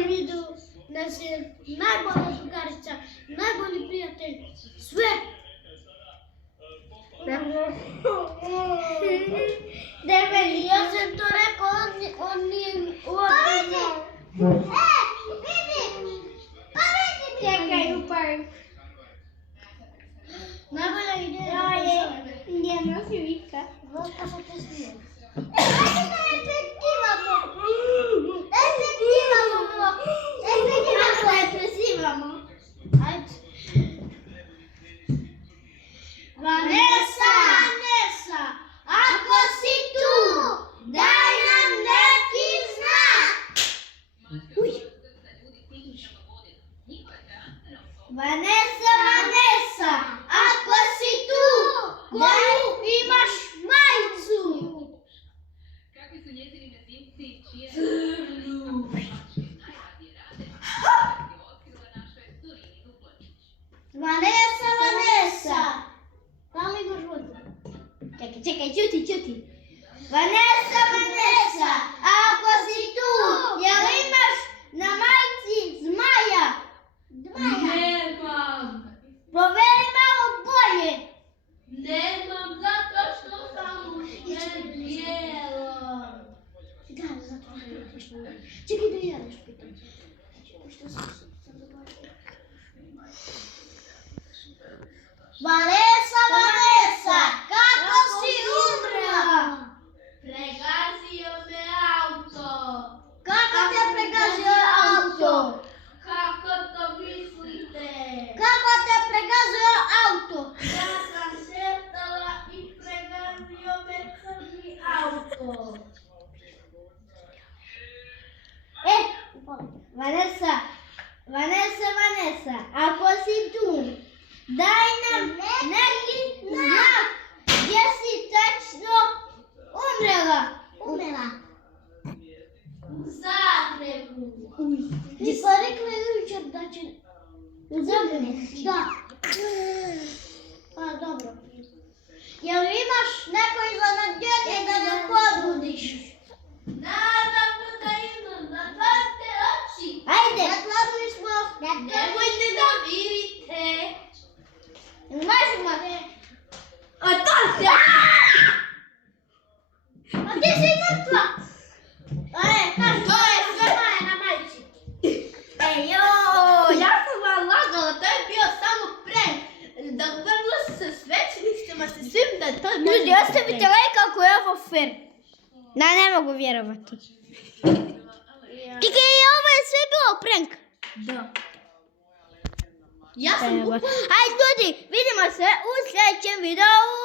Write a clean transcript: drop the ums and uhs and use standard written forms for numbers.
ovom videu nas je najbolja drugarica, najbolji prijatelj, sve. Debeli, ja sam to rekao, on nije uopće. Vidi! Čekaj, upaj. Najbolja ideja je... Njena slika. Voska se te smije. Presivamo. Ajde. Vanessa! Vanessa! Ako si tu, daj nam neki znak! Vanessa, Vanessa! Ako si tu, koju imaš majicu? Kakvi su njezini mezimci, čije otkrila naša Dorini Duplačić. Vanessa, Vanessa! Da li imaš vodu? Čekaj, čuti. Vanessa, Vanessa! Ako si tu, jel imaš na majici zmaja? Nemam! Proveri malo bolje. Nemam zato što sam ušedjela. Da, zato što je čekaj da ja nešto pitam. Što sam zaboravila? Vanessa, Vanessa! Kako si umrla? Pregazio me auto. Kako te pregazio auto? Kako to mislite? Kako te pregazio auto? Ja sam šetala i pregazio me crni auto. Vanessa, ako si tu, daj nam neki znak gdje si tačno umrela. U Zagrebu. Ti pa rekla jučer da će... U Zagrebu? Da. Pa dobro. Jel imaš neko iznenađenje da nam ponudiš? Naravno da imam, zatvorite oči. Ajde. Zatvorili smo. Nemojte da virite. Možemo. Otvorite! Pa ti si mrtva. Kaži. To je sve moje na majici. Ja sam vam lagala, to je bio samo prank. Da vrlo se svećenicima se svim da to je bio Ljudi, ostavite like ako je ovo fair. Da, ne mogu vjerovati. Čekaj, ovo je sve bilo prank. Da. Ja sam bukvalno... Ajde ljudi, vidimo se u sljedećem videu.